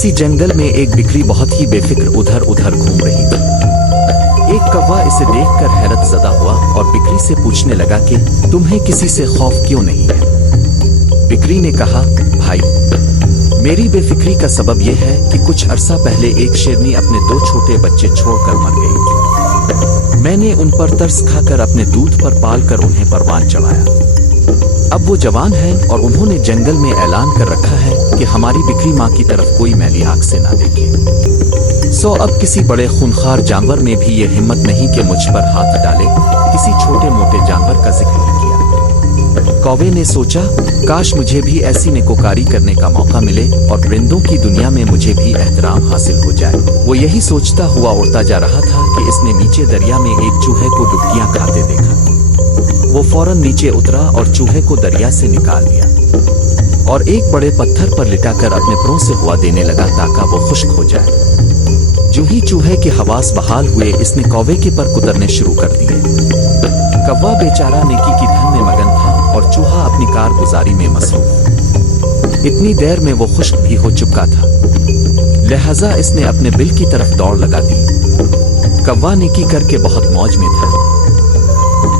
किसी जंगल में एक बिक्री बहुत ही बेफिक्र उधर उधर घूम रही थी। एक कौवा इसे देखकर हैरत ज़दा हुआ और बिक्री से पूछने लगा कि तुम्हें किसी से खौफ क्यों नहीं है। बिक्री ने कहा, भाई, मेरी बेफिक्री का सबब यह है कि कुछ अरसा पहले एक शेरनी अपने 2 छोटे बच्चे छोड़कर मर गई थी। मैंने उन पर तरस खाकर अपने दूध पर पाल कर उन्हें परवान चढ़ाया। अब वो जवान हैं और उन्होंने जंगल में ऐलान कर रखा है कि हमारी बिक्री माँ की तरफ कोई मैली आंख से ना देखे। सो अब किसी बड़े खूनखार जानवर में भी ये हिम्मत नहीं कि मुझ पर हाथ डाले। किसी छोटे मोटे जानवर का जिक्र ही किया। कौवे ने सोचा, काश मुझे भी ऐसी नेकोकारी करने का मौका मिले और परिंदों की दुनिया में मुझे भी एहतराम हासिल हो जाए। वो यही सोचता हुआ उड़ता जा रहा था कि इसने नीचे दरिया में एक चूहे को डुबकियां खाते देखा। वो फौरन नीचे उतरा और चूहे को दरिया से निकाल लिया और एक बड़े पत्थर पर लिटाकर अपने परों से हवा देने लगा ताकि वो खुश्क हो जाए। जो ही चूहे के हवास बहाल हुए, इसने कौवे के पर कुतरने शुरू कर दिए। कौवा बेचारा नेकी की धन में मगन था और चूहा अपनी कारगुजारी में मसरूफ। इतनी देर में वो खुश्क भी हो चुका था, लिहाजा इसने अपने बिल की तरफ दौड़ लगा दी। कौवा नेकी करके बहुत मौज में था।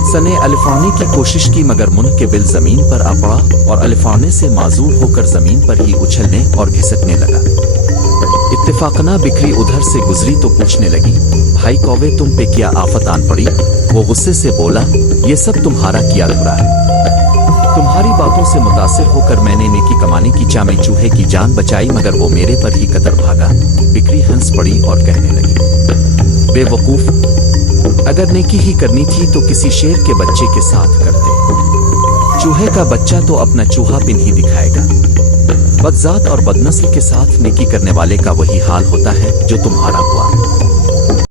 सने अलिफाने की कोशिश की मगर मुन के बिल जमीन पर आ पड़ा और अलिफाने से माजूर होकर जमीन पर ही उछलने और घिसकने लगा। इत्तेफाकना बिक्री उधर से गुजरी तो पूछने लगी, भाई कौवे, तुम पे क्या आफत आन पड़ी? वो गुस्से से बोला, ये सब तुम्हारा किया धुरा है। तुम्हारी बातों से मुतासिर होकर मैंने नेकी कमाने की चाह में चूहे की जान बचाई मगर वो मेरे पर ही कतर भागा। बिक्री हंस पड़ी और कहने लगी, बेवकूफ, अगर नेकी ही करनी थी तो किसी शेर के बच्चे के साथ करते। चूहे का बच्चा तो अपना चूहा पिन ही दिखाएगा। बदजात और बदनस्ल के साथ नेकी करने वाले का वही हाल होता है जो तुम्हारा हुआ।